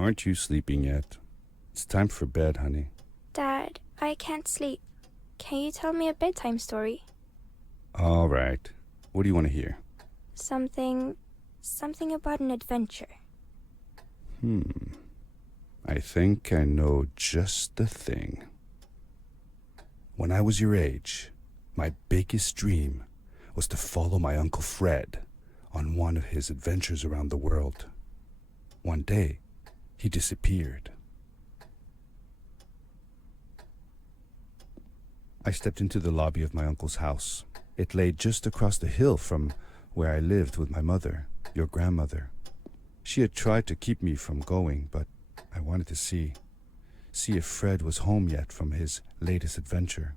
Aren't you sleeping yet? It's time for bed, honey. Dad, I can't sleep. Can you tell me a bedtime story? All right. What do you want to hear? Something about an adventure. I think I know just the thing. When I was your age, my biggest dream was to follow my Uncle Fred on one of his adventures around the world. One day, he disappeared. I stepped into the lobby of my uncle's house. It lay just across the hill from where I lived with my mother, your grandmother. She had tried to keep me from going, but I wanted to see if Fred was home yet from his latest adventure.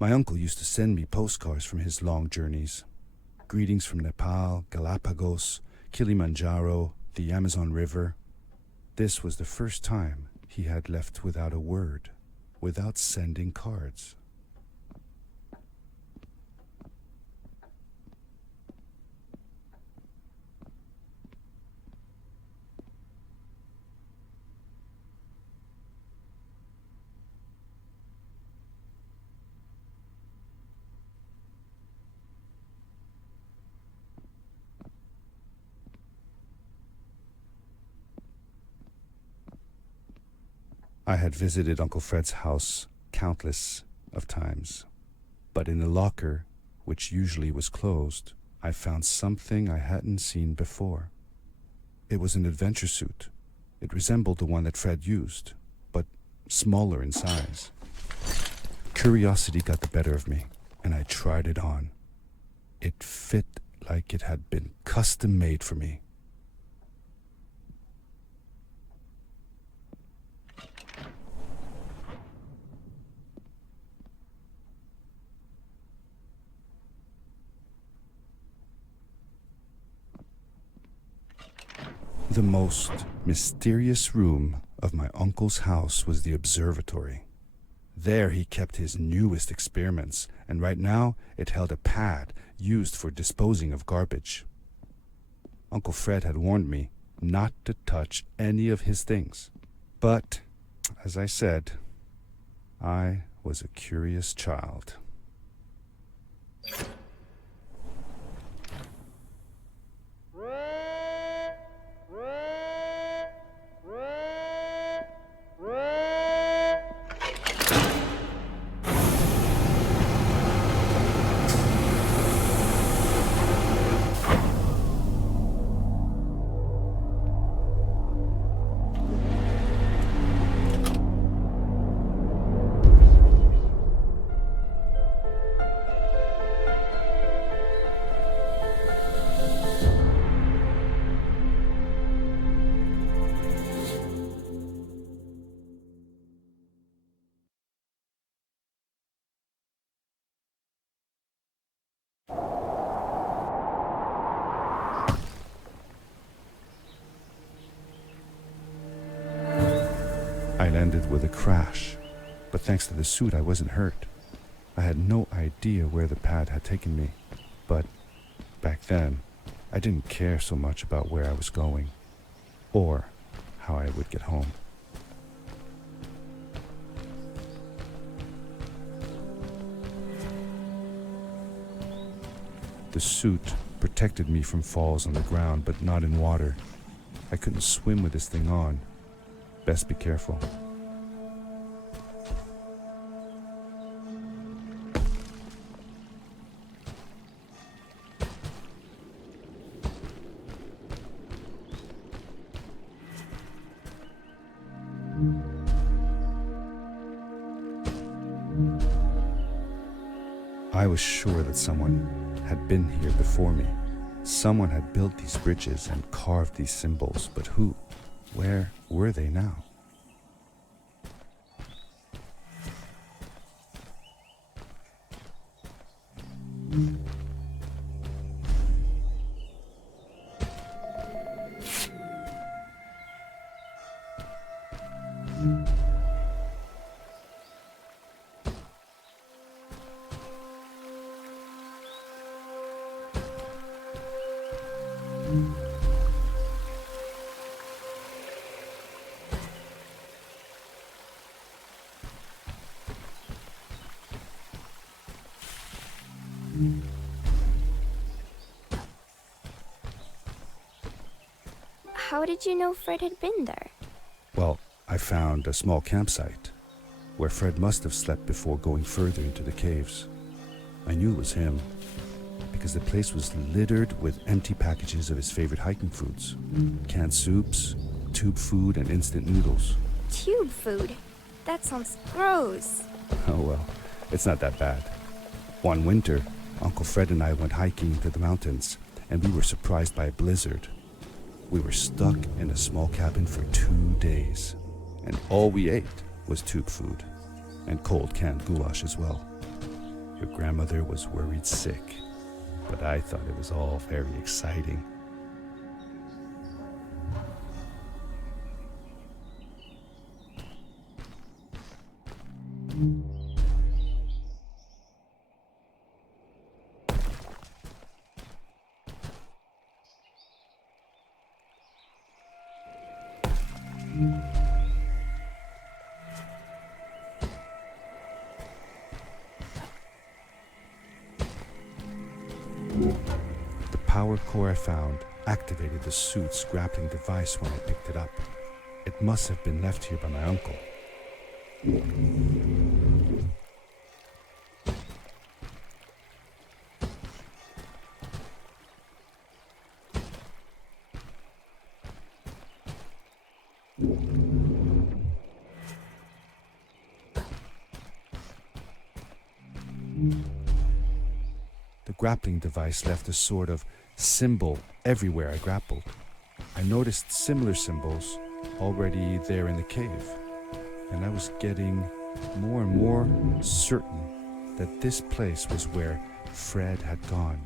My uncle used to send me postcards from his long journeys. Greetings from Nepal, Galapagos, Kilimanjaro, the Amazon River. This was the first time he had left without a word, without sending cards. I had visited Uncle Fred's house countless of times, but in the locker, which usually was closed, I found something I hadn't seen before. It was an adventure suit. It resembled the one that Fred used, but smaller in size. Curiosity got the better of me, and I tried it on. It fit like it had been custom made for me. The most mysterious room of my uncle's house was the observatory. There he kept his newest experiments, and right now it held a pad used for disposing of garbage. Uncle Fred had warned me not to touch any of his things. But, as I said, I was a curious child. I landed with a crash, but thanks to the suit I wasn't hurt. I had no idea where the pad had taken me, but back then I didn't care so much about where I was going or how I would get home. The suit protected me from falls on the ground, but not in water. I couldn't swim with this thing on. Best be careful. I was sure that someone had been here before me. Someone had built these bridges and carved these symbols, but who? Where were they now? How did you know Fred had been there? Well, I found a small campsite where Fred must have slept before going further into the caves. I knew it was him because the place was littered with empty packages of his favorite hiking foods. Canned soups, tube food, and instant noodles. Tube food? That sounds gross. Oh well, it's not that bad. One winter, Uncle Fred and I went hiking into the mountains, and we were surprised by a blizzard. We were stuck in a small cabin for 2 days, and all we ate was tube food, and cold canned goulash as well. Your grandmother was worried sick, but I thought it was all very exciting. The power core I found activated the suit's grappling device when I picked it up. It must have been left here by my uncle. The grappling device left a sort of symbol everywhere I grappled. I noticed similar symbols already there in the cave, and I was getting more and more certain that this place was where Fred had gone.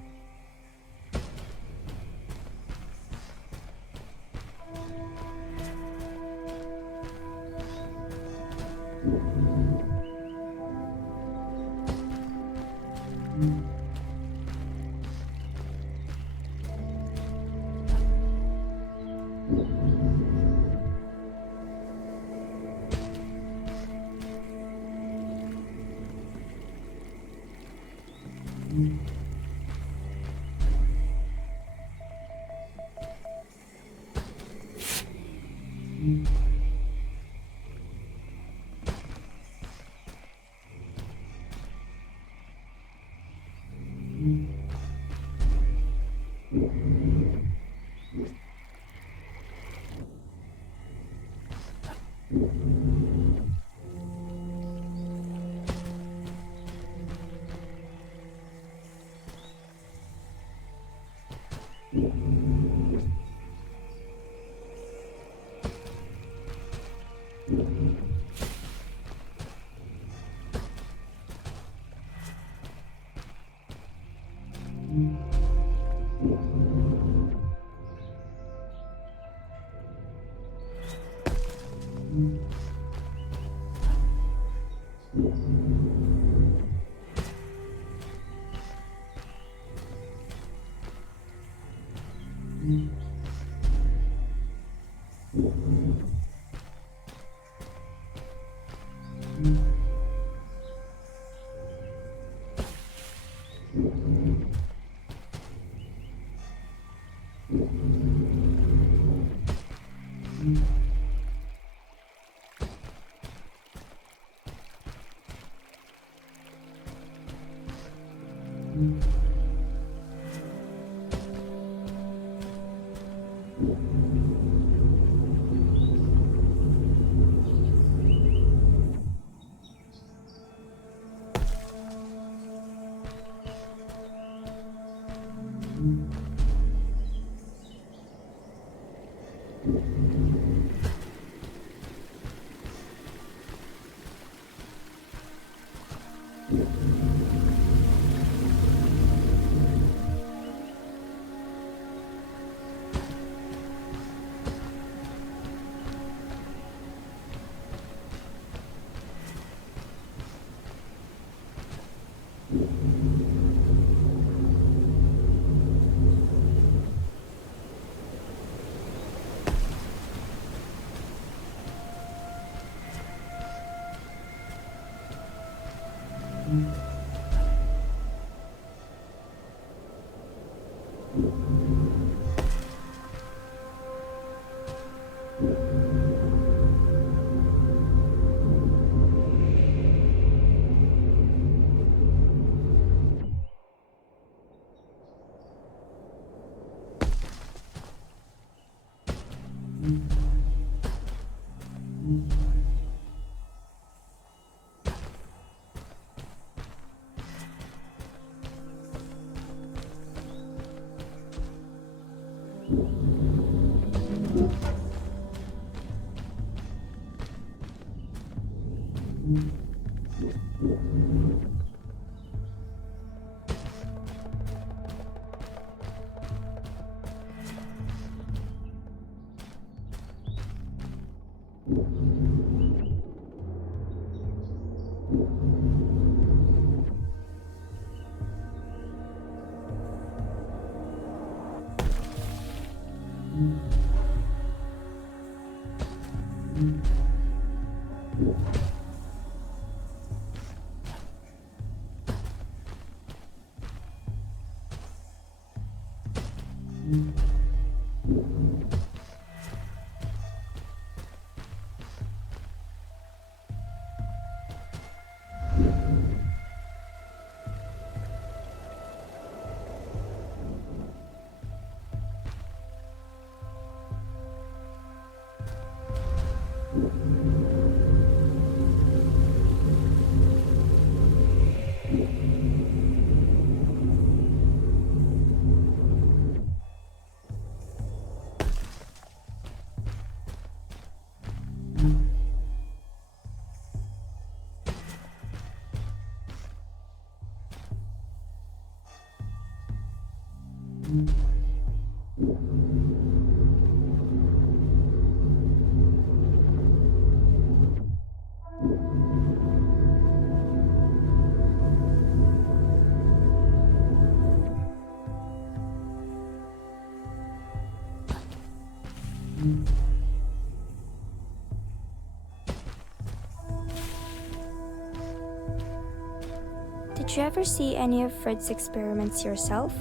Did you ever see any of Fred's experiments yourself?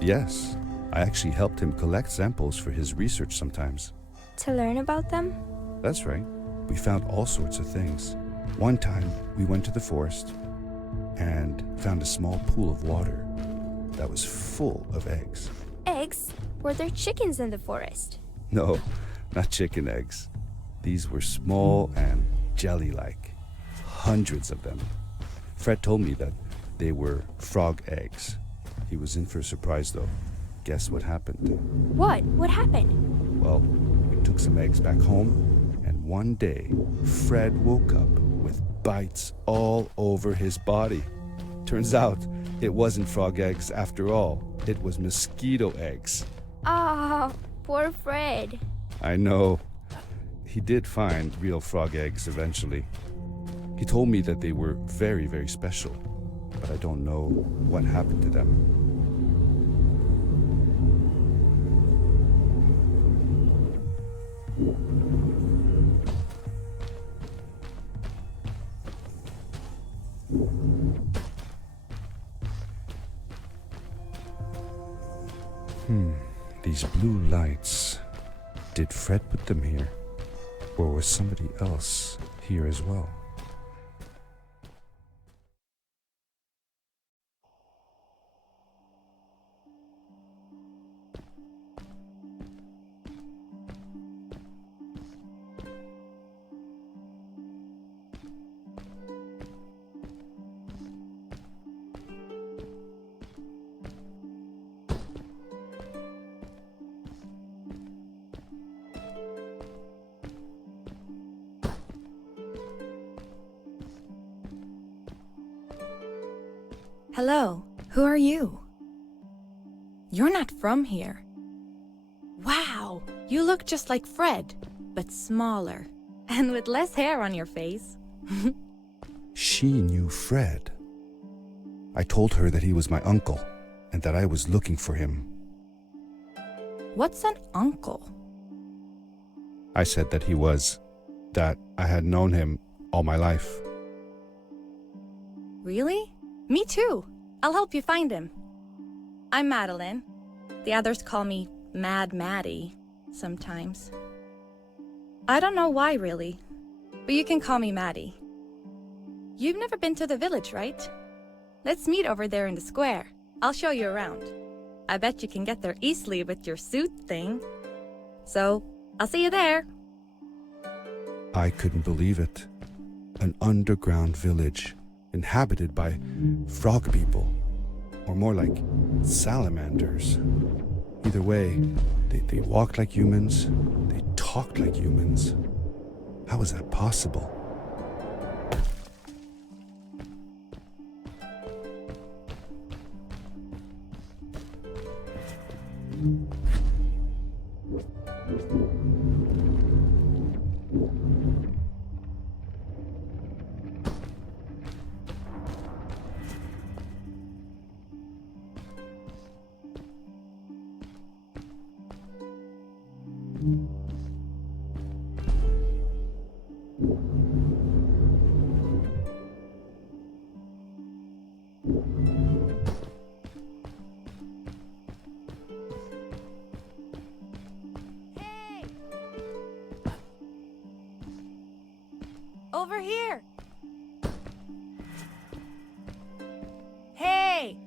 Yes, I actually helped him collect samples for his research sometimes. To learn about them? That's right. We found all sorts of things. One time, we went to the forest and found a small pool of water that was full of eggs. Eggs? Were there chickens in the forest? No, not chicken eggs. These were small and jelly-like. Hundreds of them. Fred told me that they were frog eggs. He was in for a surprise, though. Guess what happened? What? What happened? Well, we took some eggs back home, and one day, Fred woke up with bites all over his body. Turns out, it wasn't frog eggs after all. It was mosquito eggs. Ah, poor Fred. I know. He did find real frog eggs eventually. He told me that they were very, very special, but I don't know what happened to them. These blue lights. Did Fred put them here? Or was somebody else here as well? Hello, who are you? You're not from here. Wow, you look just like Fred, but smaller, and with less hair on your face. She knew Fred. I told her that he was my uncle and that I was looking for him. What's an uncle? I said that I had known him all my life. Really? Me too. I'll help you find him. I'm Madeline. The others call me Mad Maddie sometimes. I don't know why, really, but you can call me Maddie. You've never been to the village, right? Let's meet over there in the square. I'll show you around. I bet you can get there easily with your suit thing. So, I'll see you there. I couldn't believe it. An underground village inhabited by frog people, or more like salamanders. Either way, they walked like humans, they talked like humans. How was that possible? Hey! Over here! Hey!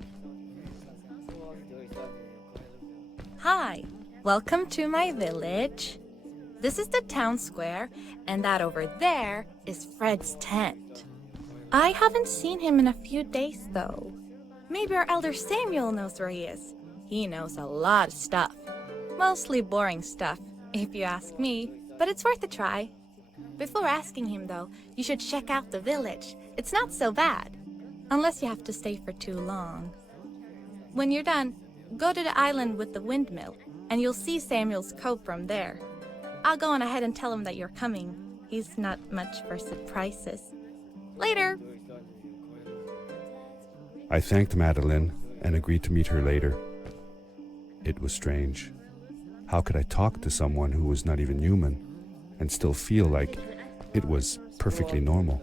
Hi, welcome to my village. This is the town square, and that over there is Fred's tent. I haven't seen him in a few days, though. Maybe our elder Samuel knows where he is. He knows a lot of stuff. Mostly boring stuff, if you ask me, but it's worth a try. Before asking him, though, you should check out the village. It's not so bad, unless you have to stay for too long. When you're done, go to the island with the windmill, and you'll see Samuel's cove from there. I'll go on ahead and tell him that you're coming. He's not much for surprises. Later! I thanked Madeline and agreed to meet her later. It was strange. How could I talk to someone who was not even human and still feel like it was perfectly normal?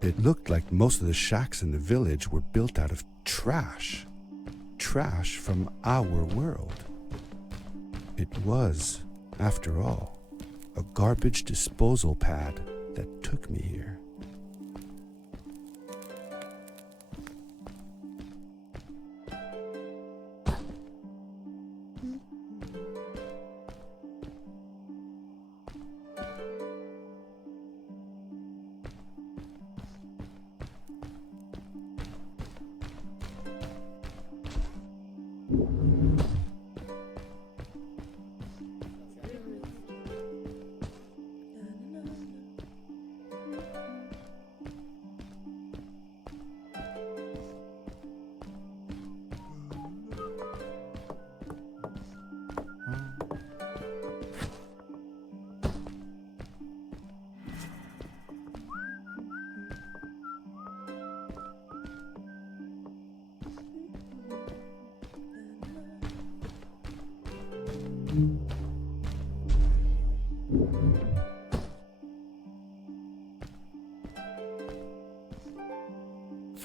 It looked like most of the shacks in the village were built out of trash. Trash from our world. It was, after all, a garbage disposal pad that took me here.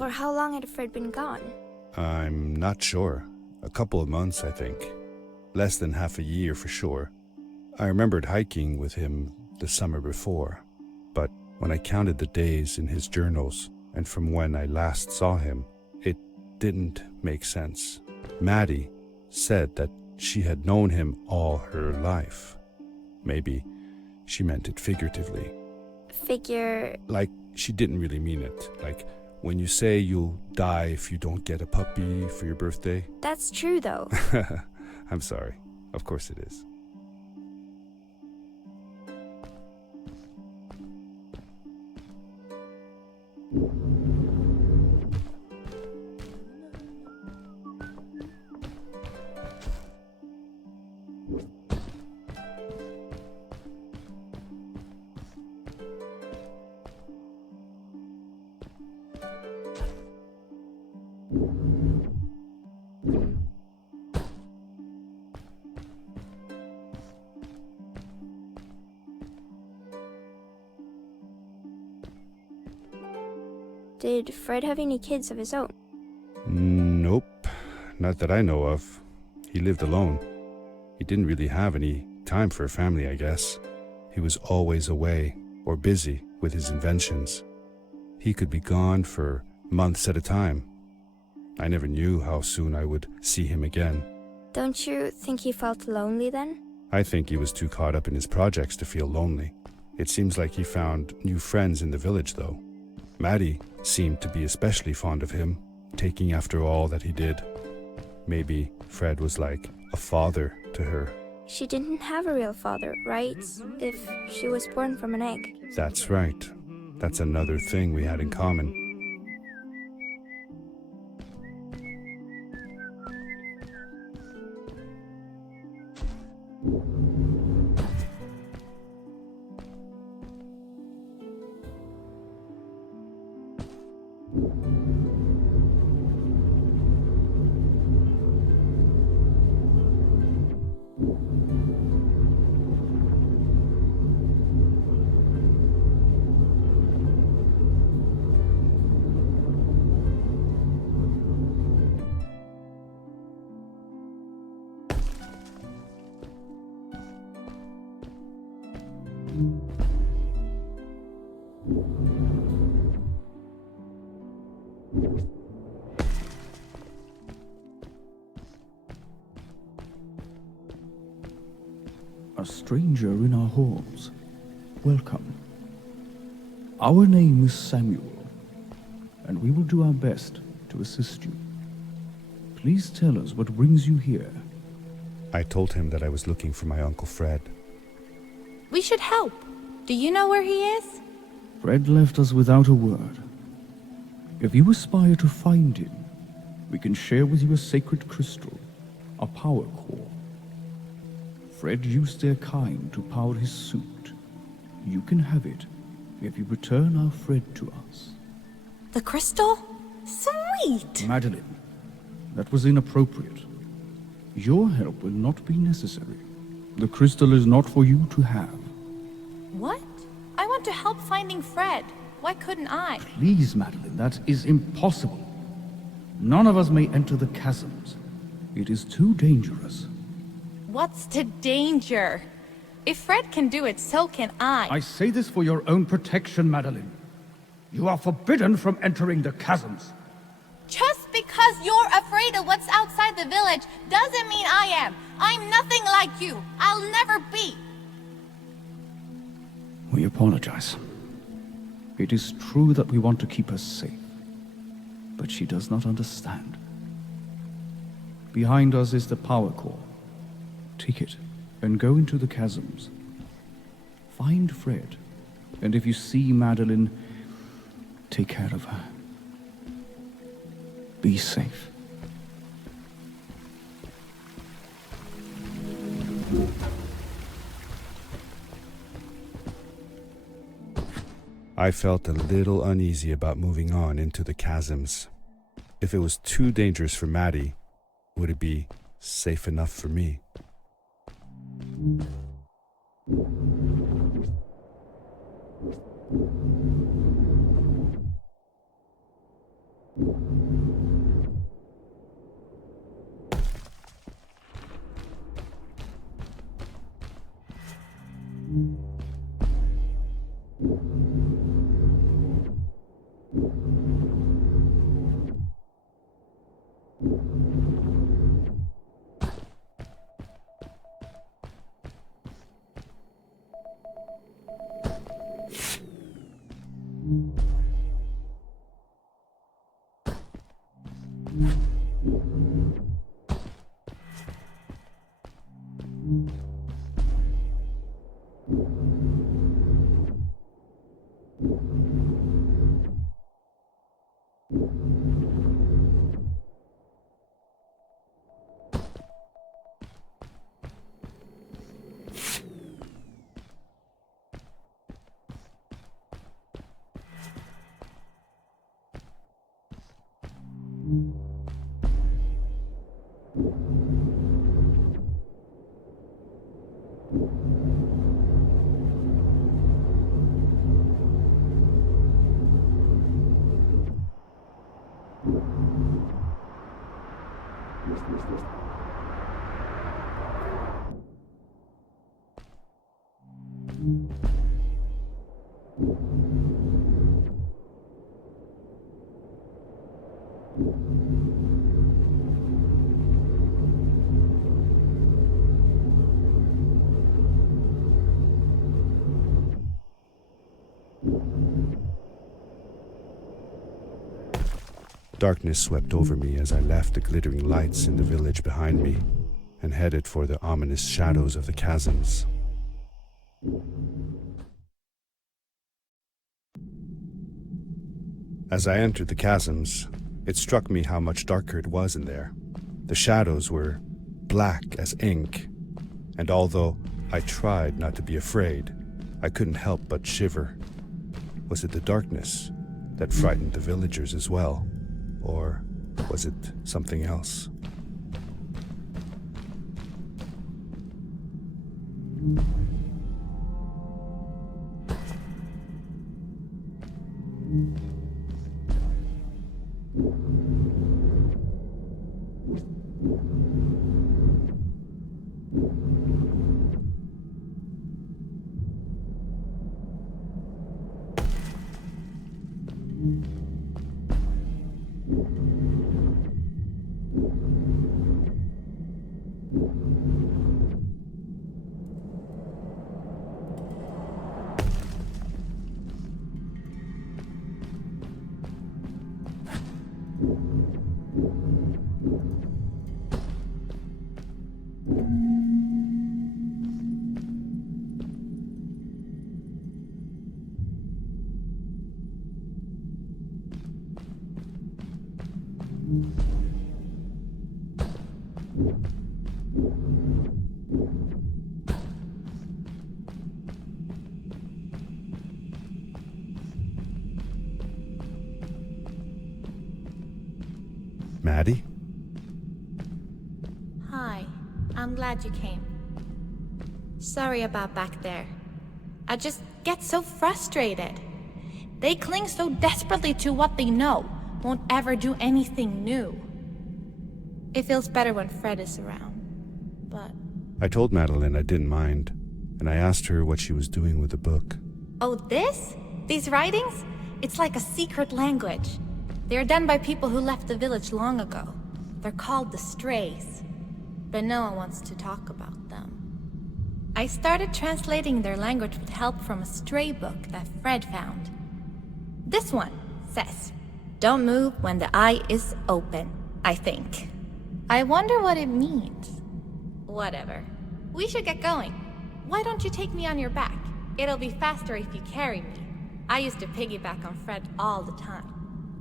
For how long had Fred been gone? I'm not sure. A couple of months, I think. Less than half a year for sure. I remembered hiking with him the summer before, but when I counted the days in his journals and from when I last saw him, it didn't make sense. Maddie said that she had known him all her life. Maybe she meant it figuratively. Like She didn't really mean it. Like when you say you'll die if you don't get a puppy for your birthday. That's true, though. I'm sorry. Of course it is. Did Fred have any kids of his own? Nope. Not that I know of. He lived alone. He didn't really have any time for a family, I guess. He was always away or busy with his inventions. He could be gone for months at a time. I never knew how soon I would see him again. Don't you think he felt lonely then? I think he was too caught up in his projects to feel lonely. It seems like he found new friends in the village, though. Maddie seemed to be especially fond of him, taking after all that he did. Maybe Fred was like a father to her. She didn't have a real father, right? If she was born from an egg. That's right. That's another thing we had in common. A stranger in our halls. Welcome. Our name is Samuel, and we will do our best to assist you. Please tell us what brings you here. I told him that I was looking for my Uncle Fred. We should help. Do you know where he is? Fred left us without a word. If you aspire to find him, we can share with you a sacred crystal, a power core. Fred used their kind to power his suit. You can have it if you return our Fred to us. The crystal? Sweet! Madeline, that was inappropriate. Your help will not be necessary. The crystal is not for you to have. What? I want to help finding Fred. Why couldn't I? Please, Madeline, that is impossible. None of us may enter the chasms. It is too dangerous. What's the danger? If Fred can do it, so can I. I say this for your own protection, Madeline. You are forbidden from entering the chasms. Just because you're afraid of what's outside the village doesn't mean I am. I'm nothing like you. I'll never be. We apologize. It is true that we want to keep her safe, but she does not understand. Behind us is the power core. Take it and go into the chasms. Find Fred, and if you see Madeline, take care of her. Be safe. I felt a little uneasy about moving on into the chasms. If it was too dangerous for Maddie, would it be safe enough for me? Darkness swept over me as I left the glittering lights in the village behind me and headed for the ominous shadows of the chasms. As I entered the chasms, it struck me how much darker it was in there. The shadows were black as ink, and although I tried not to be afraid, I couldn't help but shiver. Was it the darkness that frightened the villagers as well? Or was it something else? Maddie? Hi, I'm glad you came. Sorry about back there. I just get so frustrated. They cling so desperately to what they know, won't ever do anything new. It feels better when Fred is around, but... I told Madeline I didn't mind, and I asked her what she was doing with the book. Oh, this? These writings? It's like a secret language. They are done by people who left the village long ago. They're called the Strays, but no one wants to talk about them. I started translating their language with help from a stray book that Fred found. This one says, "Don't move when the eye is open," I think. I wonder what it means. Whatever. We should get going. Why don't you take me on your back? It'll be faster if you carry me. I used to piggyback on Fred all the time.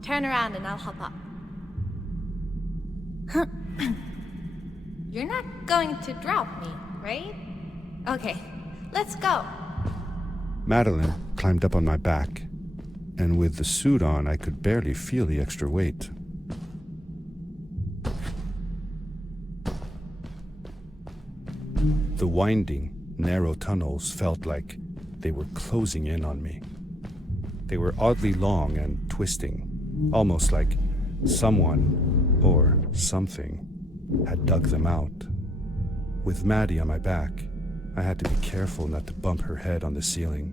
Turn around and I'll hop up. You're not going to drop me, right? Okay, let's go. Madeline climbed up on my back, and with the suit on, I could barely feel the extra weight. The winding, narrow tunnels felt like they were closing in on me. They were oddly long and twisting, almost like someone or something had dug them out. With Maddie on my back, I had to be careful not to bump her head on the ceiling.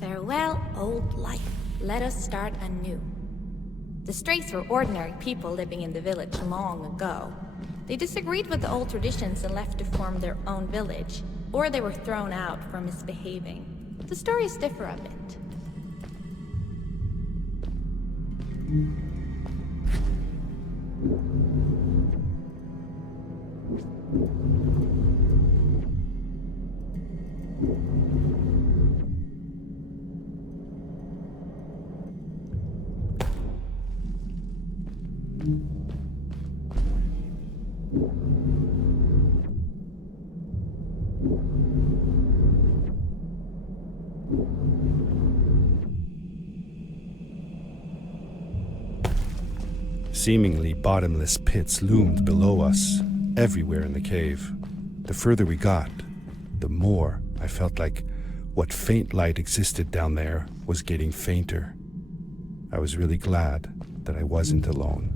Farewell, old life. Let us start anew. The Strays were ordinary people living in the village long ago. They disagreed with the old traditions and left to form their own village, or they were thrown out for misbehaving. The stories differ a bit. Seemingly bottomless pits loomed below us, everywhere in the cave. The further we got, the more I felt like what faint light existed down there was getting fainter. I was really glad that I wasn't alone.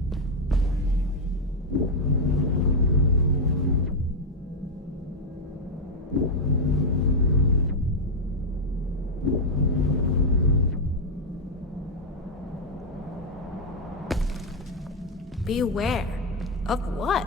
Beware of what?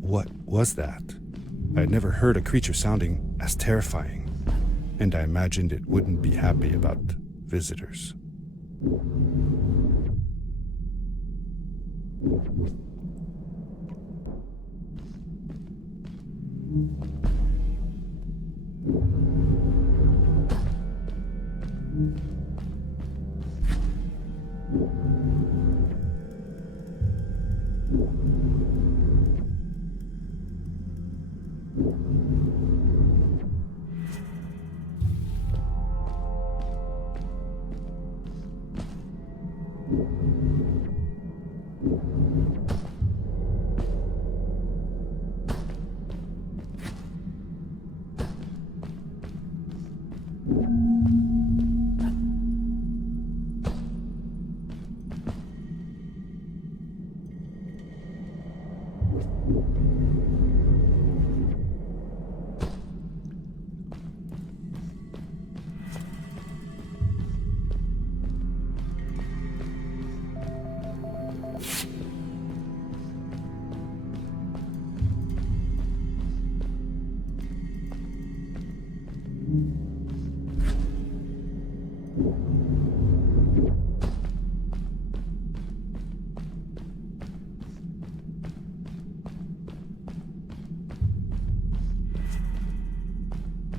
What was that? I had never heard a creature sounding as terrifying, and I imagined it wouldn't be happy about visitors.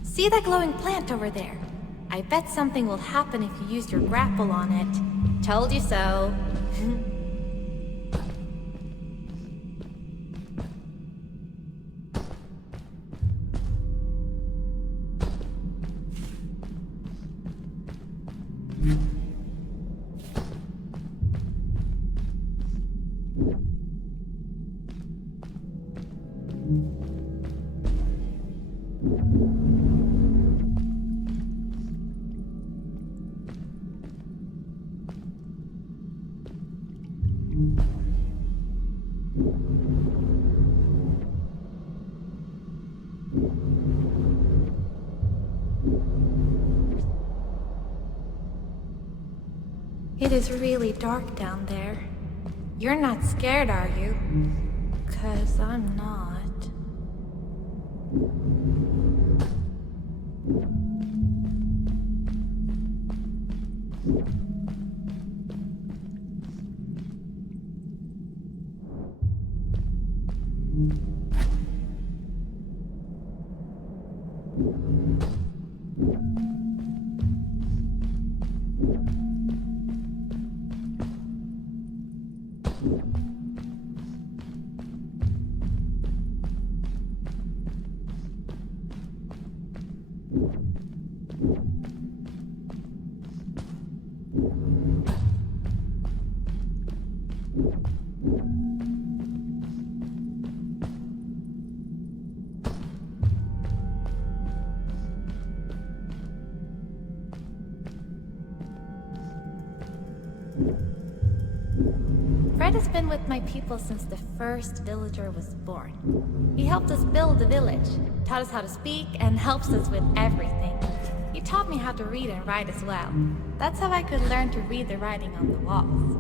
See that glowing plant over there? I bet something will happen if you use your grapple on it. Told you so. It is really dark down there. You're not scared, are you? 'Cause I'm not. Fred has been with my people since the first villager was born. He helped us build the village, taught us how to speak, and helps us with everything. He taught me how to read and write as well. That's how I could learn to read the writing on the walls.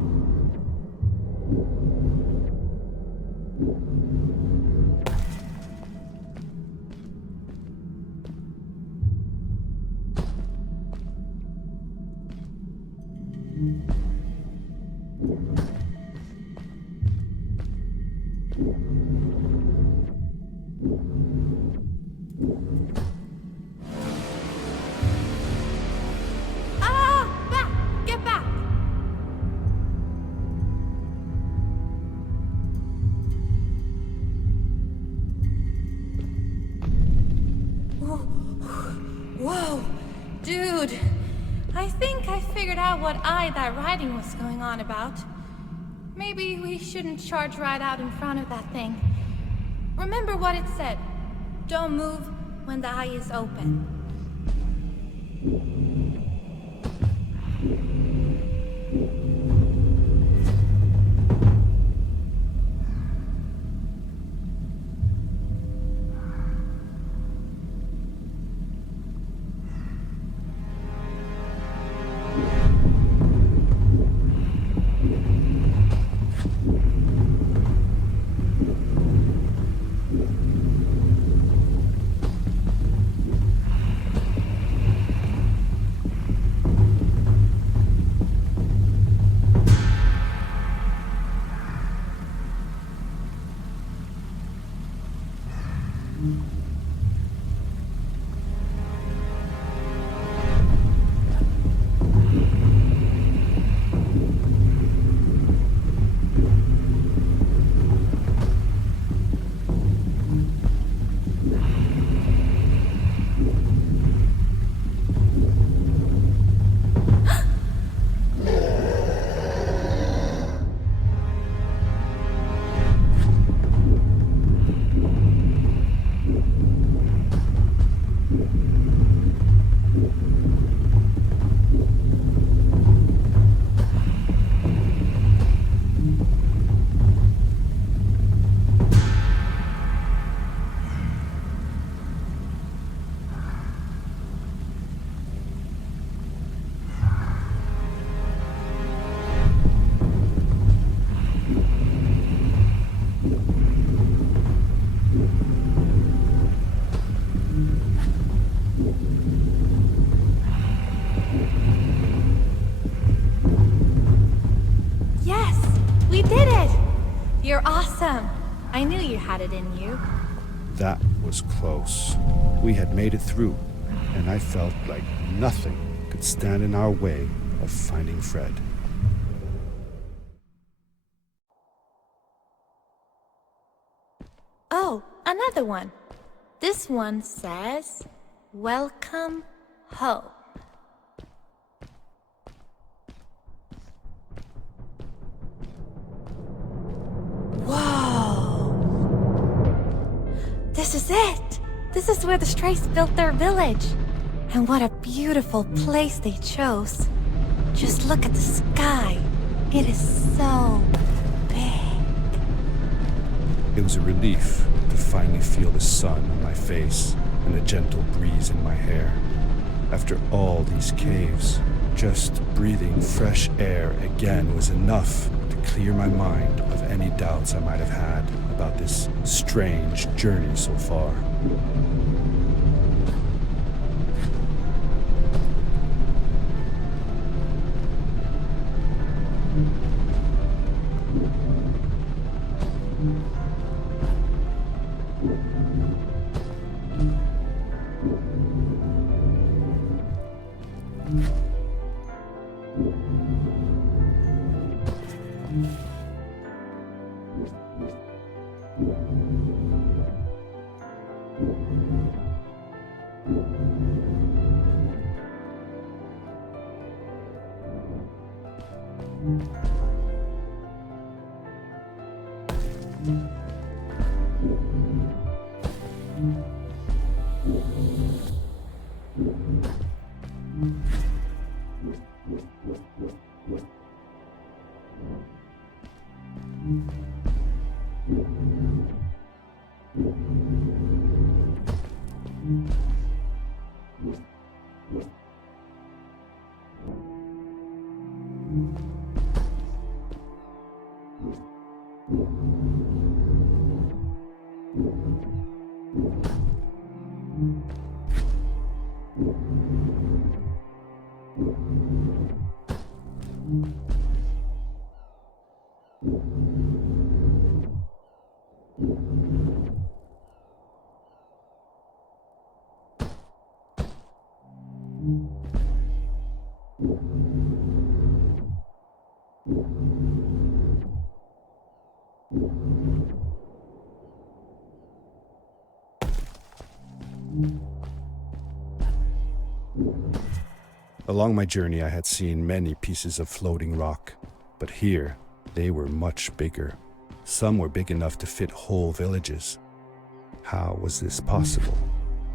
Ah! Back! Get back! Whoa! Dude! I think I figured out what that writing was going on about. Maybe we shouldn't charge right out in front of that thing. Remember what it said. Don't move when the eye is open. You're awesome. I knew you had it in you. That was close. We had made it through, and I felt like nothing could stand in our way of finding Fred. Oh, another one. This one says, "Welcome home." Whoa! This is it! This is where the Strays built their village. And what a beautiful place they chose. Just look at the sky. It is so big. It was a relief to finally feel the sun on my face and a gentle breeze in my hair. After all these caves, just breathing fresh air again was enough to clear my mind of any doubts I might have had about this strange journey so far. Along my journey, I had seen many pieces of floating rock, but here they were much bigger. Some were big enough to fit whole villages. How was this possible?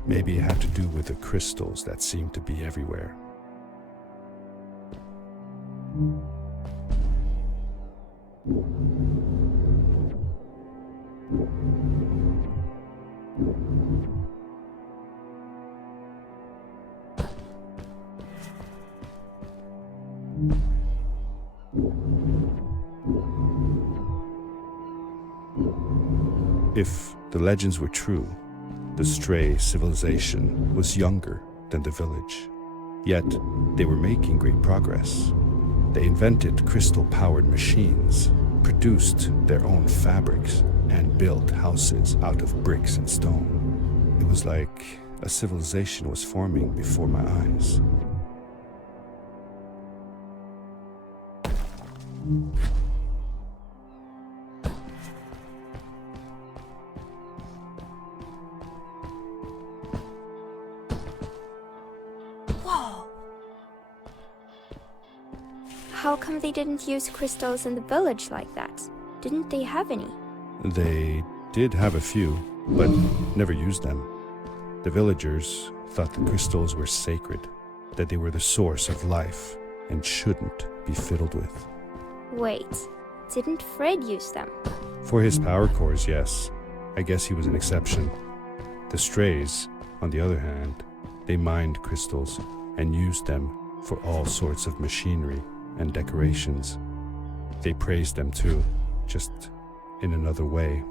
Maybe it had to do with the crystals that seemed to be everywhere. If the legends were true, the stray civilization was younger than the village. Yet, they were making great progress. They invented crystal-powered machines, produced their own fabrics, and built houses out of bricks and stone. It was like a civilization was forming before my eyes. Whoa! How come they didn't use crystals in the village like that? Didn't they have any? They did have a few, but never used them. The villagers thought the crystals were sacred, that they were the source of life and shouldn't be fiddled with. Wait, didn't Fred use them? For his power cores, yes. I guess he was an exception. The strays, on the other hand, they mined crystals and used them for all sorts of machinery and decorations. They praised them too, just in another way.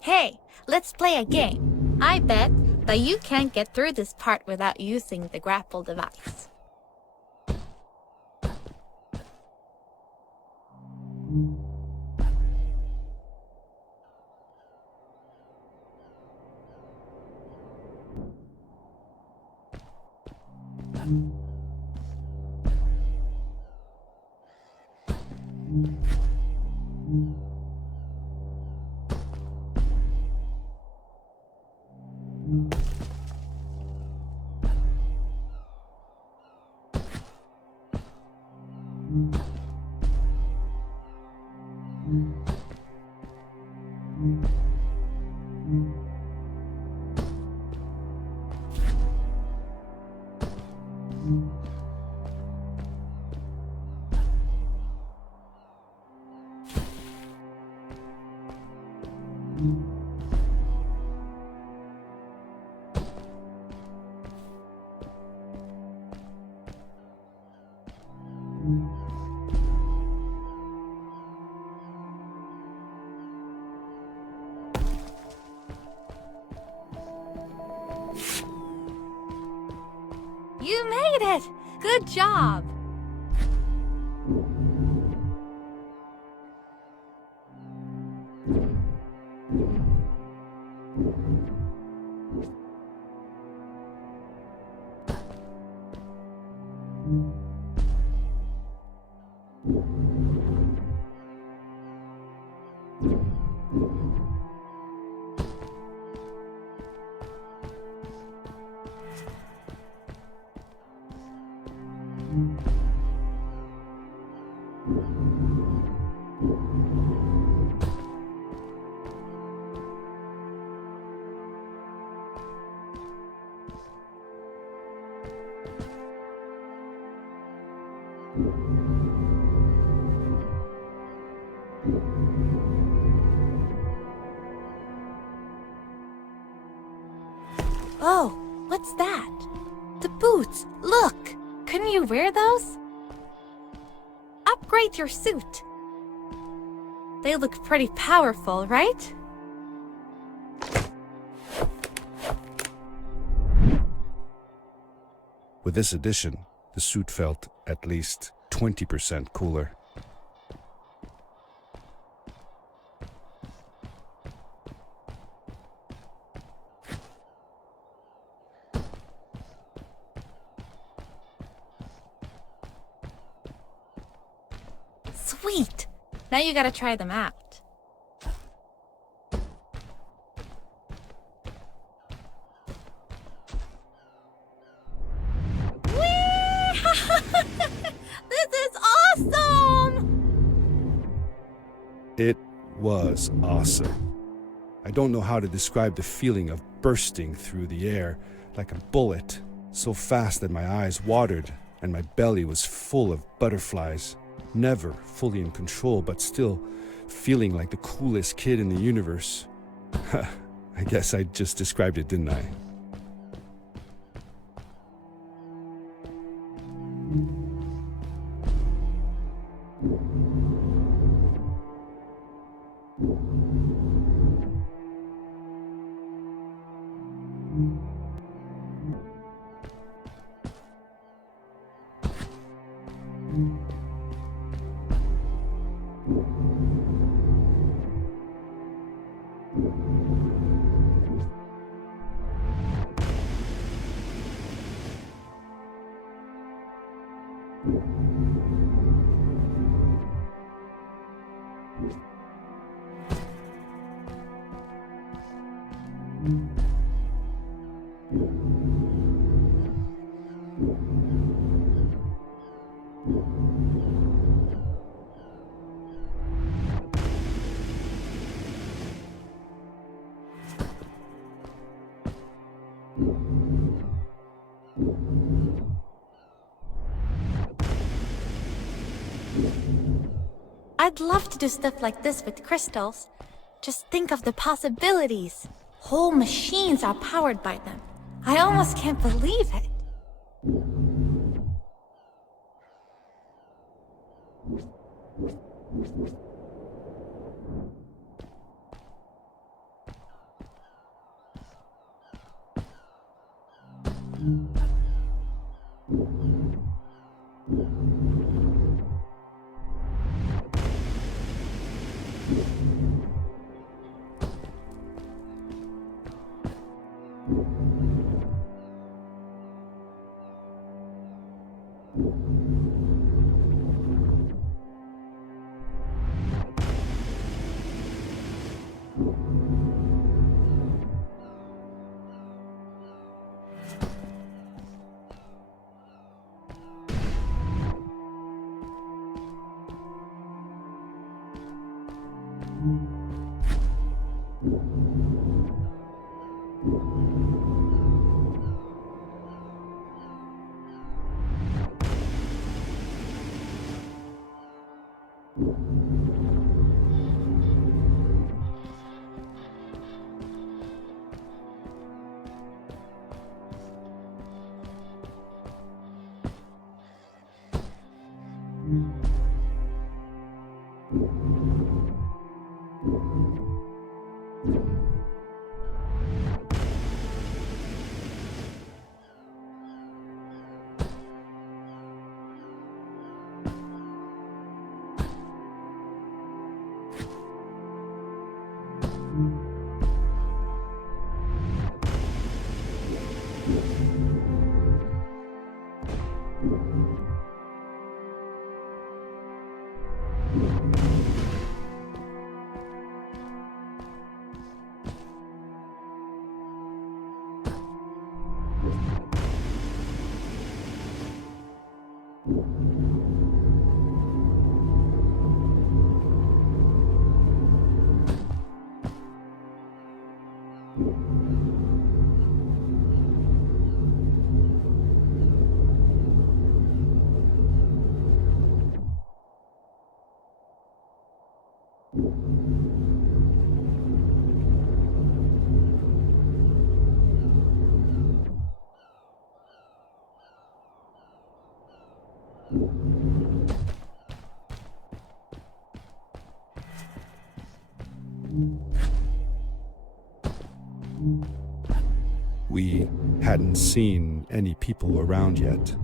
Hey, let's play a game. I bet that you can't get through this part without using the grapple device. You made it! Good job! Oh, what's that? The boots! Look! Couldn't you wear those? Upgrade your suit! They look pretty powerful, right? With this addition, the suit felt at least 20% cooler. Now you gotta try them out. Whee! This is awesome! It was awesome. I don't know how to describe the feeling of bursting through the air like a bullet, so fast that my eyes watered and my belly was full of butterflies. Never fully in control, but still feeling like the coolest kid in the universe. I guess I just described it, didn't I? I'd love to do stuff like this with crystals. Just think of the possibilities. Whole machines are powered by them. I almost can't believe it. We hadn't seen any people around yet,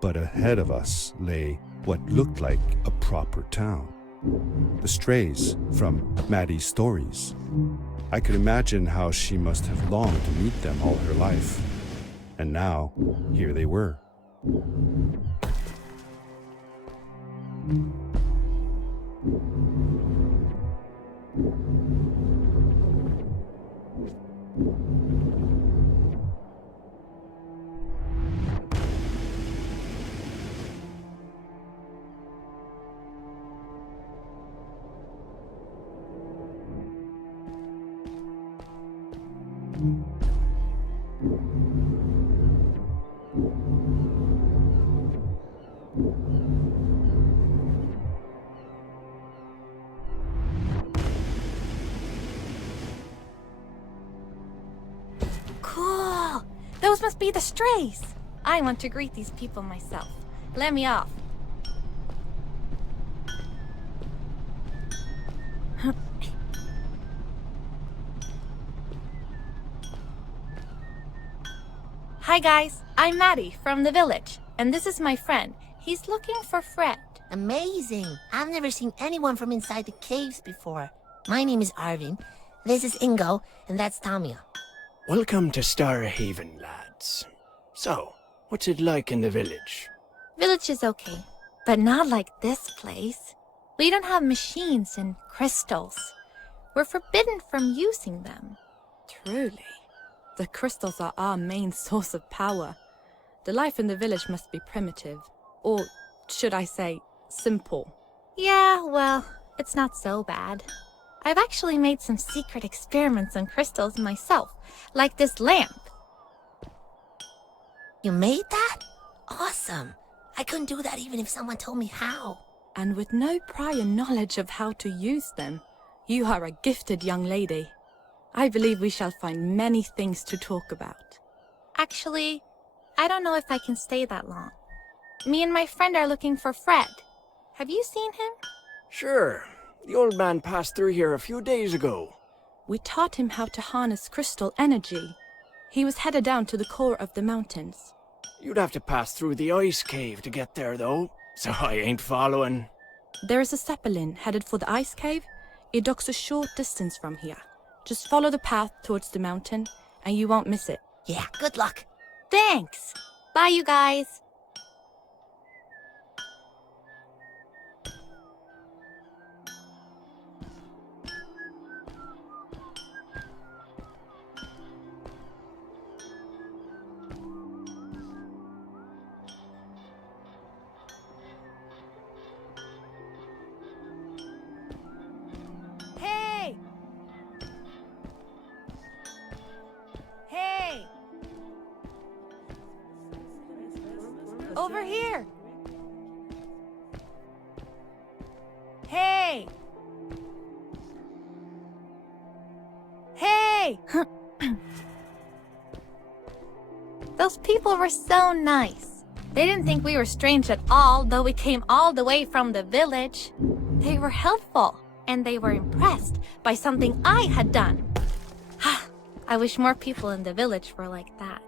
but ahead of us lay what looked like a proper town. The strays from Maddie's stories. I could imagine how she must have longed to meet them all her life. And now, here they were. Cool! Those must be the strays! I want to greet these people myself. Let me off. Hi guys, I'm Maddie from the village, and this is my friend. He's looking for Fred. Amazing! I've never seen anyone from inside the caves before. My name is Arvin, this is Ingo, and that's Tamia. Welcome to Starhaven, lads. So, what's it like in the village? Village is okay, but not like this place. We don't have machines and crystals. We're forbidden from using them. Truly. The crystals are our main source of power. The life in the village must be primitive. Or, should I say, simple. Yeah, well, it's not so bad. I've actually made some secret experiments on crystals myself, like this lamp. You made that? Awesome! I couldn't do that even if someone told me how. And with no prior knowledge of how to use them, you are a gifted young lady. I believe we shall find many things to talk about. Actually, I don't know if I can stay that long. Me and my friend are looking for Fred. Have you seen him? Sure. The old man passed through here a few days ago. We taught him how to harness crystal energy. He was headed down to the core of the mountains. You'd have to pass through the ice cave to get there, though, so I ain't following. There is a zeppelin headed for the ice cave. It docks a short distance from here. Just follow the path towards the mountain, and you won't miss it. Yeah, good luck. Thanks! Bye, you guys! Hey! Hey! Over here! Hey! Hey! Those people were so nice. They didn't think we were strange at all, though we came all the way from the village. They were helpful, and they were impressed by something I had done. I wish more people in the village were like that.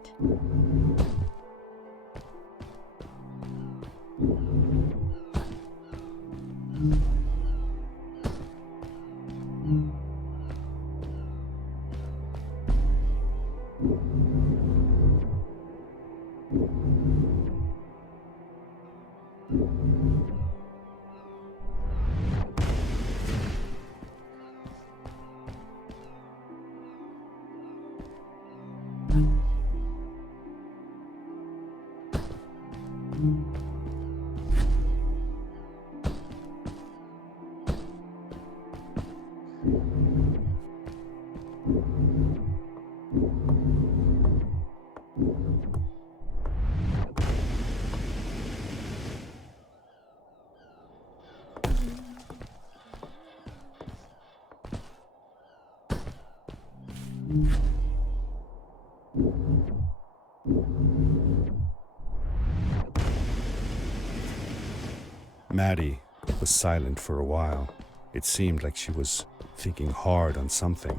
Maddie was silent for a while. It seemed like she was thinking hard on something.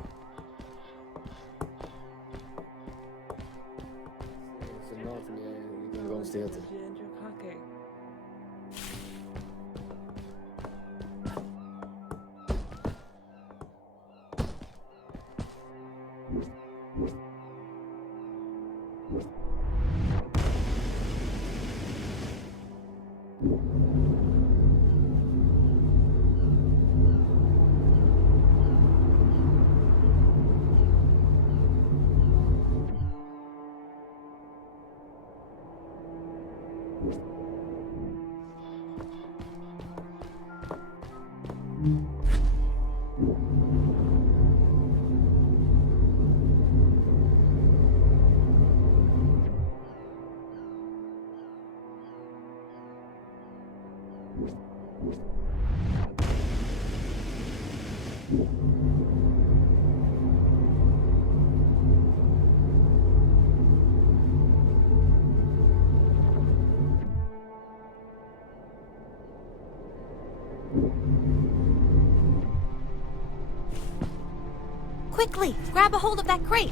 Quickly, grab a hold of that crate.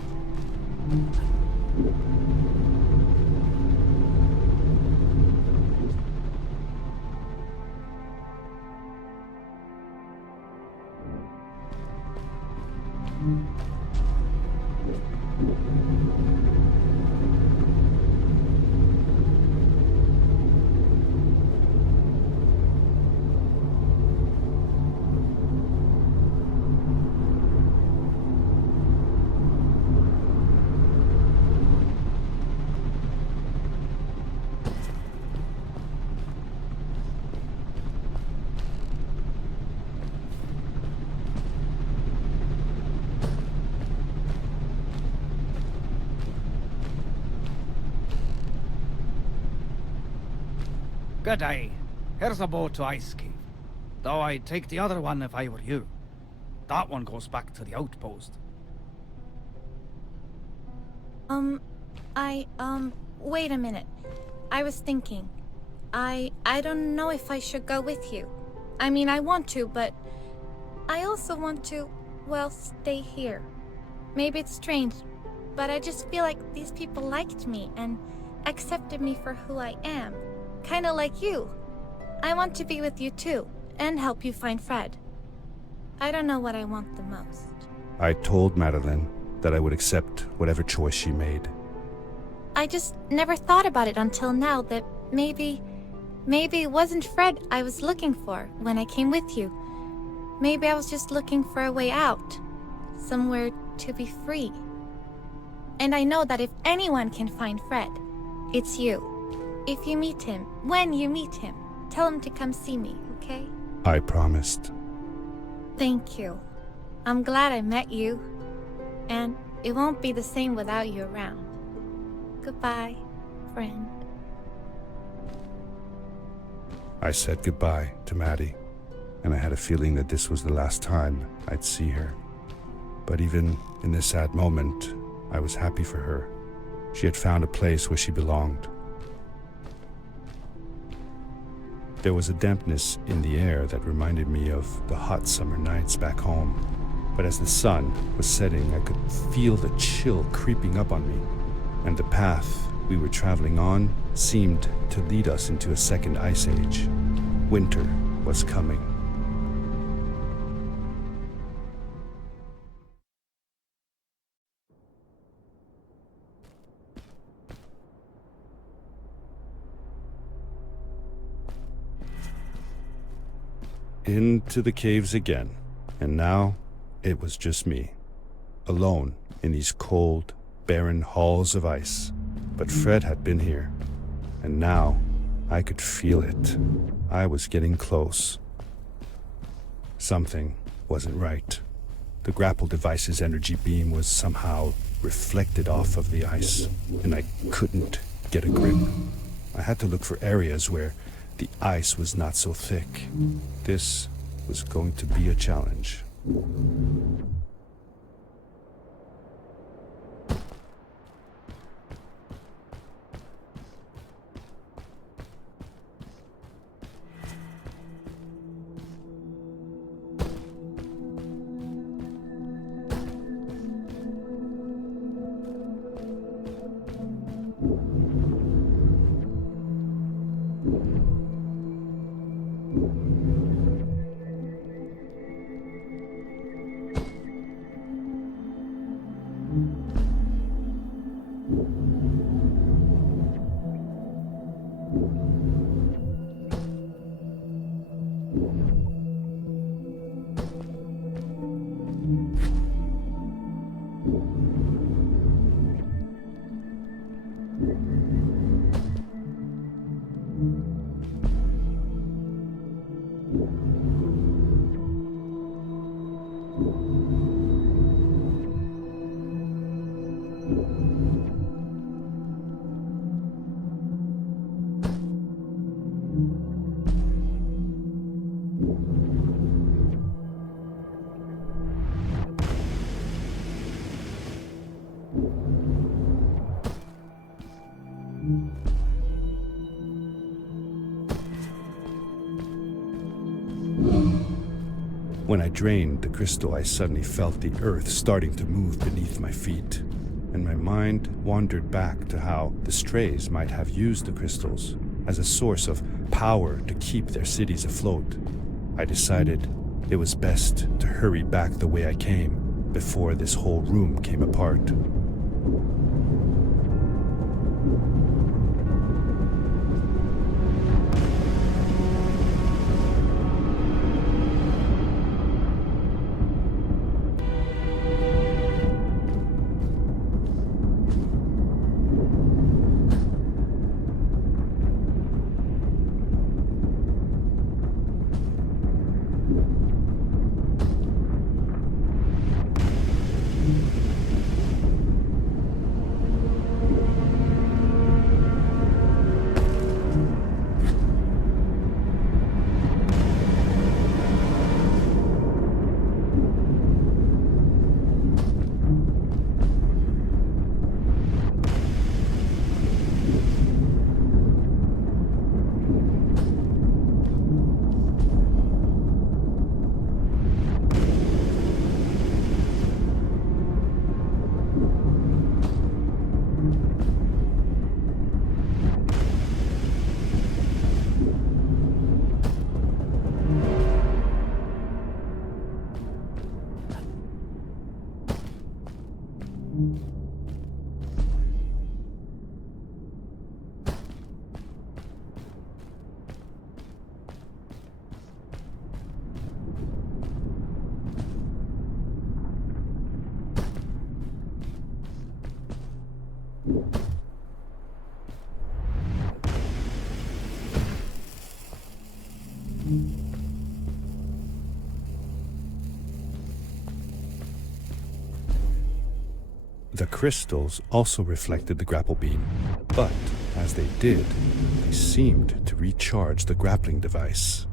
Good day. Here's a boat to Ice Cave. Though I'd take the other one if I were you. That one goes back to the outpost. Wait a minute. I was thinking. I don't know if I should go with you. I mean, I want to, but I also want to, well, stay here. Maybe it's strange, but I just feel like these people liked me and accepted me for who I am. Kinda like you. I want to be with you too, and help you find Fred. I don't know what I want the most. I told Madeline that I would accept whatever choice she made. I just never thought about it until now that maybe it wasn't Fred I was looking for when I came with you. Maybe I was just looking for a way out. Somewhere to be free. And I know that if anyone can find Fred, it's you. If you meet him, when you meet him, tell him to come see me, okay? I promised. Thank you. I'm glad I met you. And it won't be the same without you around. Goodbye, friend. I said goodbye to Maddie, and I had a feeling that this was the last time I'd see her. But even in this sad moment, I was happy for her. She had found a place where she belonged. There was a dampness in the air that reminded me of the hot summer nights back home. But as the sun was setting, I could feel the chill creeping up on me, and the path we were traveling on seemed to lead us into a second ice age. Winter was coming. Into the caves again, and now it was just me, alone in these cold, barren halls of ice. But Fred had been here, and now I could feel it. I was getting close. Something wasn't right. The grapple device's energy beam was somehow reflected off of the ice, and I couldn't get a grip. I had to look for areas where the ice was not so thick. This was going to be a challenge. When I drained the crystal, I suddenly felt the earth starting to move beneath my feet, and my mind wandered back to how the Strays might have used the crystals as a source of power to keep their cities afloat. I decided it was best to hurry back the way I came before this whole room came apart. The crystals also reflected the grapple beam, but as they did, they seemed to recharge the grappling device.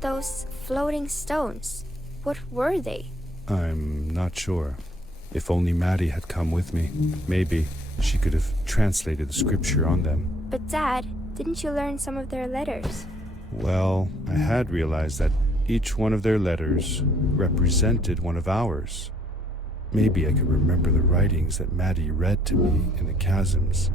Those floating stones, what were they? I'm not sure. If only Maddie had come with me, maybe she could have translated the scripture on them. But Dad, didn't you learn some of their letters? Well, I had realized that each one of their letters represented one of ours. Maybe I could remember the writings that Maddie read to me in the chasms.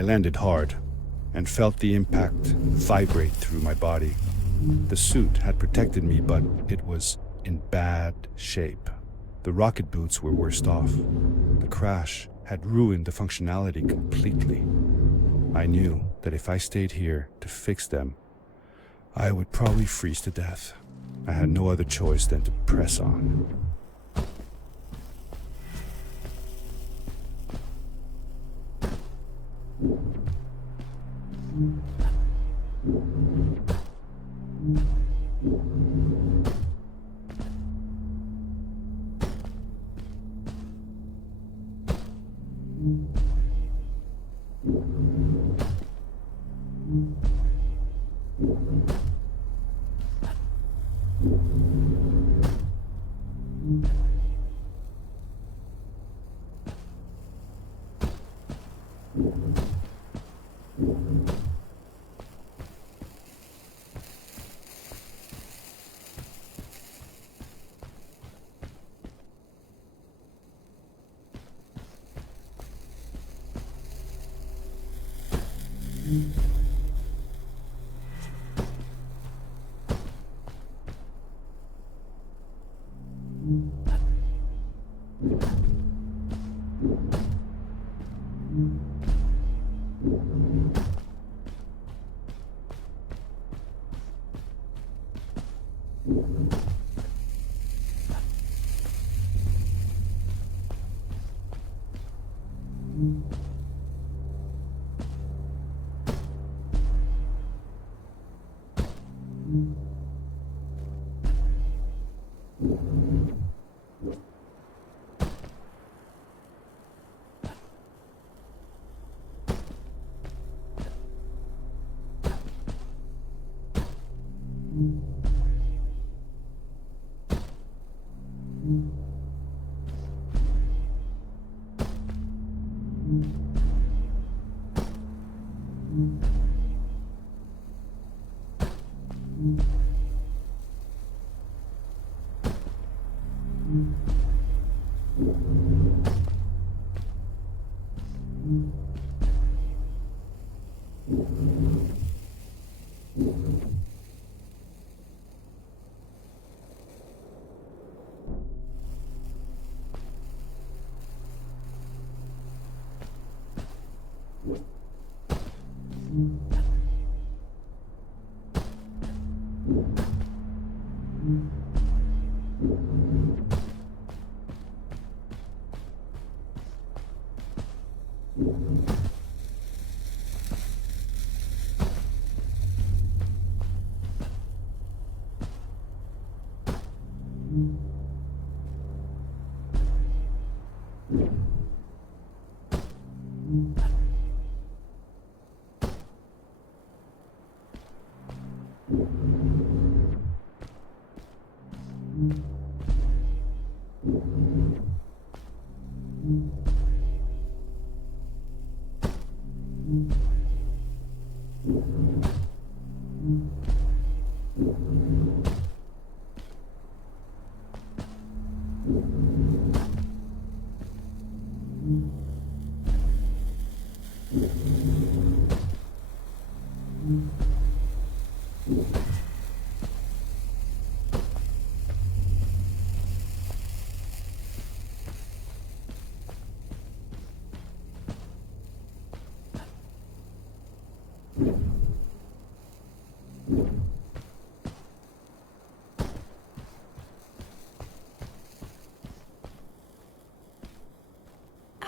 I landed hard and felt the impact vibrate through my body. The suit had protected me, but it was in bad shape. The rocket boots were worst off. The crash had ruined the functionality completely. I knew that if I stayed here to fix them, I would probably freeze to death. I had no other choice than to press on.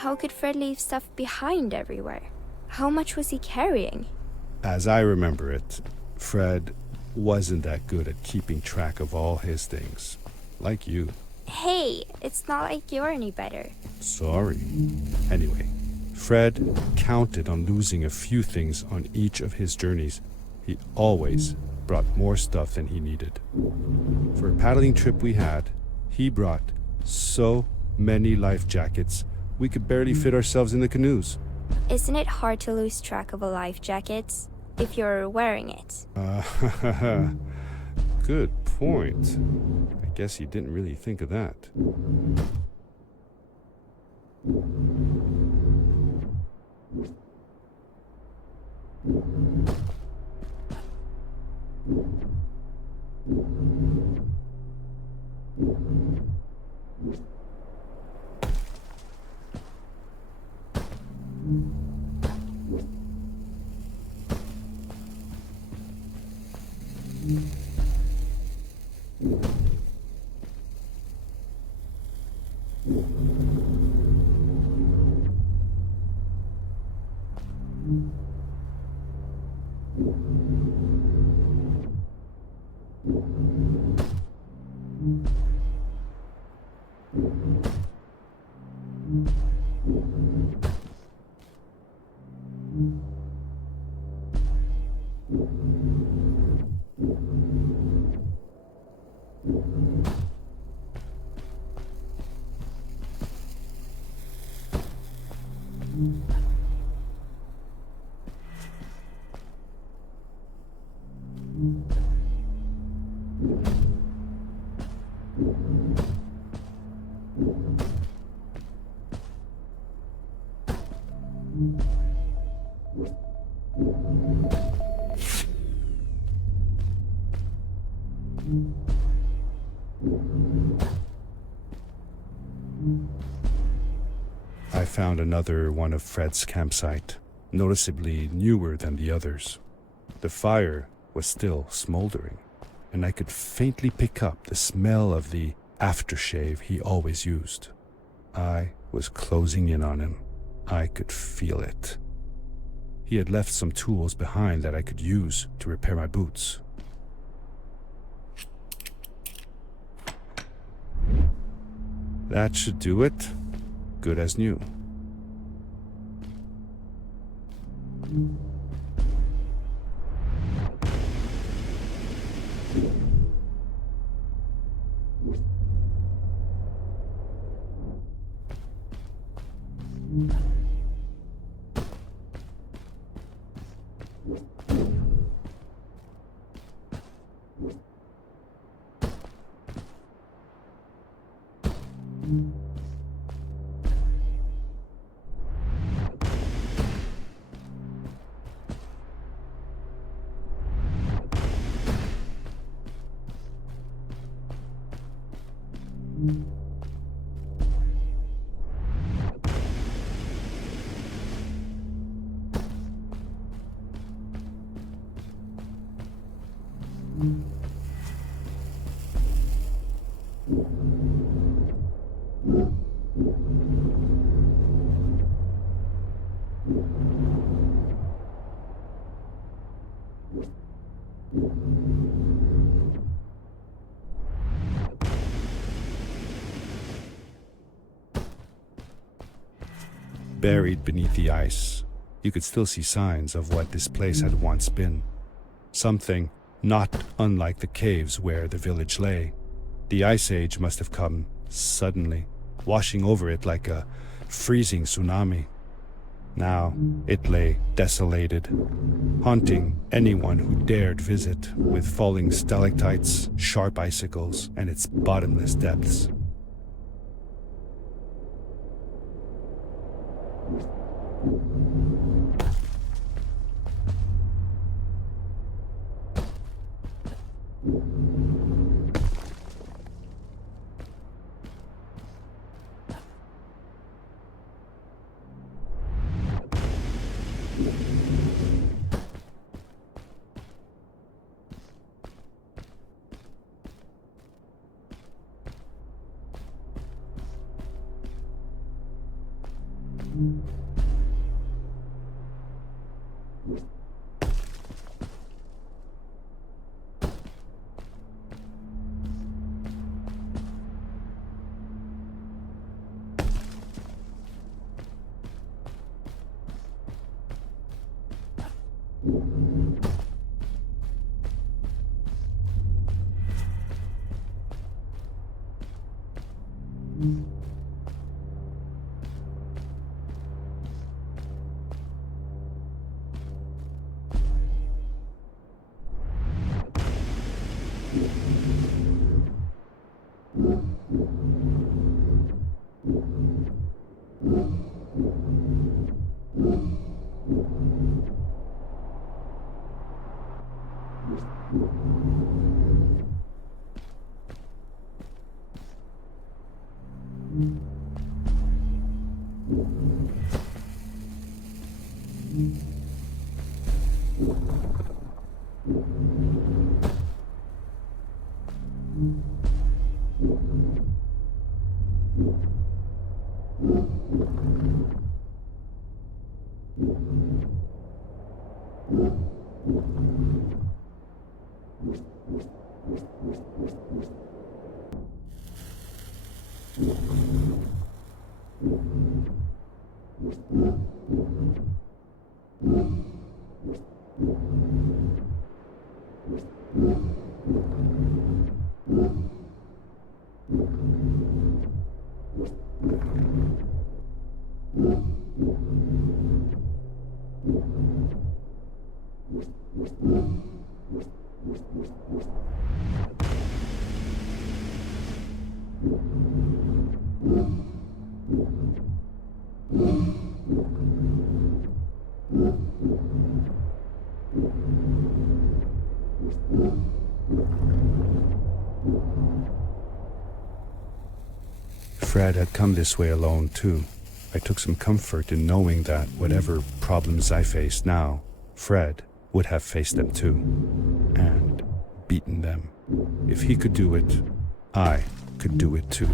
How could Fred leave stuff behind everywhere? How much was he carrying? As I remember it, Fred wasn't that good at keeping track of all his things. Like you. Hey, it's not like you're any better. Sorry. Anyway, Fred counted on losing a few things on each of his journeys. He always brought more stuff than he needed. For a paddling trip we had, he brought so many life jackets, we could barely fit ourselves in the canoes. Isn't it hard to lose track of a life jacket if you're wearing it? Good point. I guess he didn't really think of that. I found another one of Fred's campsite, noticeably newer than the others. The fire was still smoldering, and I could faintly pick up the smell of the aftershave he always used. I was closing in on him. I could feel it. He had left some tools behind that I could use to repair my boots. That should do it. Good as new. Buried beneath the ice, you could still see signs of what this place had once been. Something not unlike the caves where the village lay. The ice age must have come suddenly, washing over it like a freezing tsunami. Now it lay desolated, haunting anyone who dared visit, with falling stalactites, sharp icicles, and its bottomless depths. Fred had come this way alone, too. I took some comfort in knowing that whatever problems I faced now, Fred would have faced them too, and beaten them. If he could do it, I could do it too.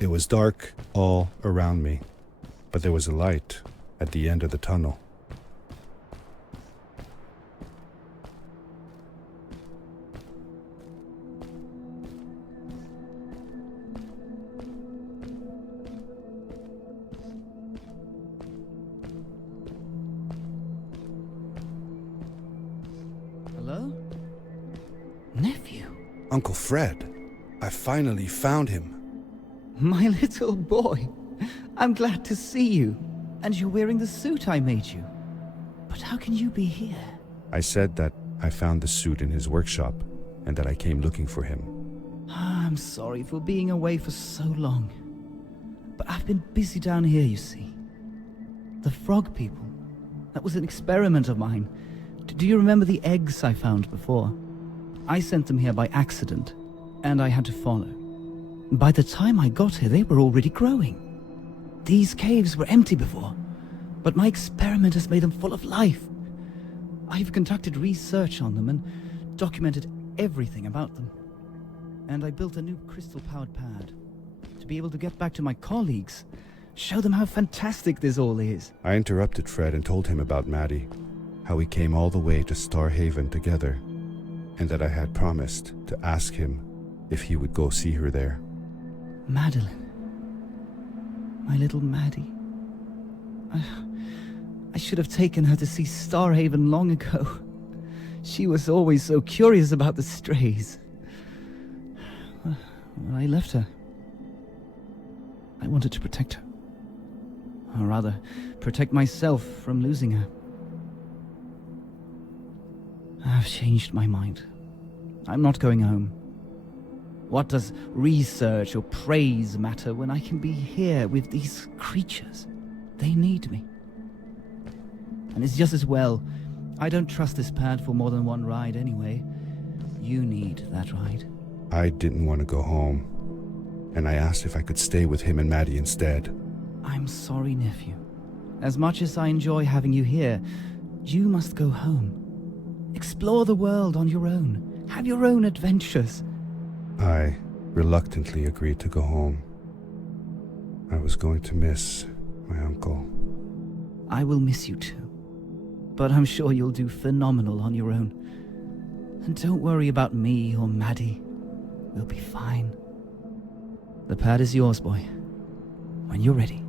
It was dark all around me, but there was a light at the end of the tunnel. Hello? Nephew? Uncle Fred, I finally found him. My little boy. I'm glad to see you. And you're wearing the suit I made you. But how can you be here? I said that I found the suit in his workshop, and that I came looking for him. I'm sorry for being away for so long. But I've been busy down here, you see. The frog people. That was an experiment of mine. Do you remember the eggs I found before? I sent them here by accident, and I had to follow. By the time I got here, they were already growing. These caves were empty before, but my experiment has made them full of life. I've conducted research on them and documented everything about them. And I built a new crystal-powered pad to be able to get back to my colleagues, show them how fantastic this all is. I interrupted Fred and told him about Maddie, how we came all the way to Starhaven together, and that I had promised to ask him if he would go see her there. Madeline. My little Maddie. I should have taken her to see Starhaven long ago. She was always so curious about the strays. Well, I left her. I wanted to protect her. Or rather, protect myself from losing her. I've changed my mind. I'm not going home. What does research or praise matter when I can be here with these creatures? They need me. And it's just as well. I don't trust this pad for more than one ride anyway. You need that ride. I didn't want to go home, and I asked if I could stay with him and Maddie instead. I'm sorry, nephew. As much as I enjoy having you here, you must go home. Explore the world on your own. Have your own adventures. I reluctantly agreed to go home. I was going to miss my uncle. I will miss you too. But I'm sure you'll do phenomenal on your own. And don't worry about me or Maddie. We'll be fine. The pad is yours, boy. When you're ready.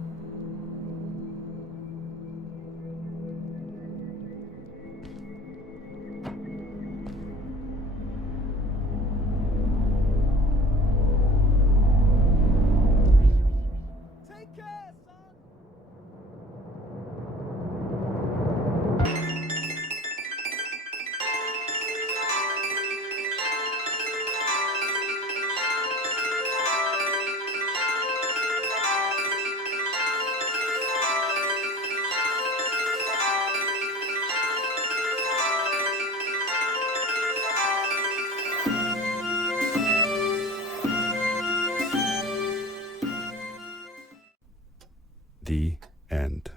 The end.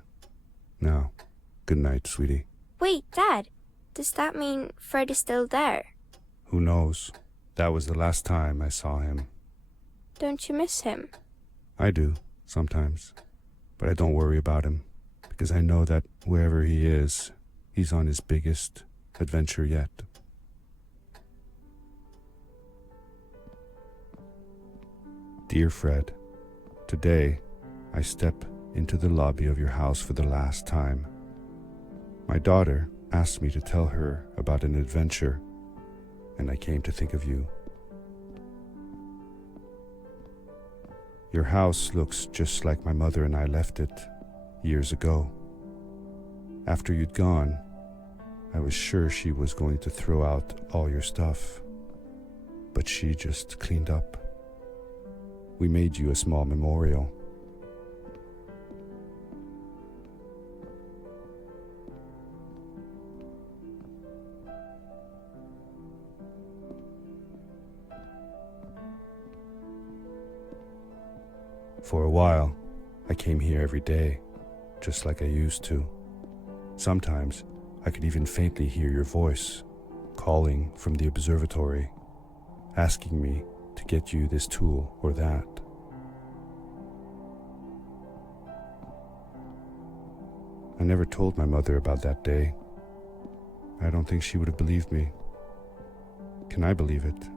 Now, good night, sweetie. Wait, Dad. Does that mean Fred is still there? Who knows? That was the last time I saw him. Don't you miss him? I do, sometimes. But I don't worry about him, because I know that wherever he is, he's on his biggest adventure yet. Dear Fred, today I step into the lobby of your house for the last time. My daughter asked me to tell her about an adventure, and I came to think of you. Your house looks just like my mother and I left it years ago. After you'd gone, I was sure she was going to throw out all your stuff, but she just cleaned up. We made you a small memorial. For a while, I came here every day, just like I used to. Sometimes, I could even faintly hear your voice, calling from the observatory, asking me to get you this tool or that. I never told my mother about that day. I don't think she would have believed me. Can I believe it?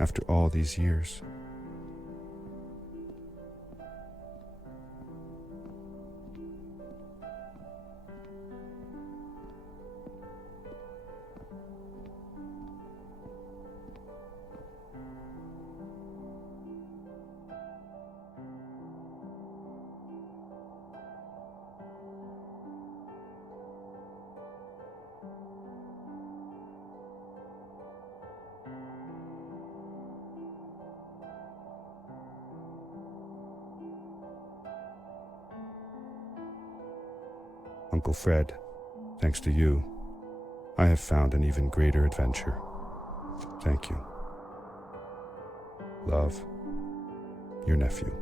After all these years. Uncle Fred, thanks to you, I have found an even greater adventure. Thank you. Love, your nephew.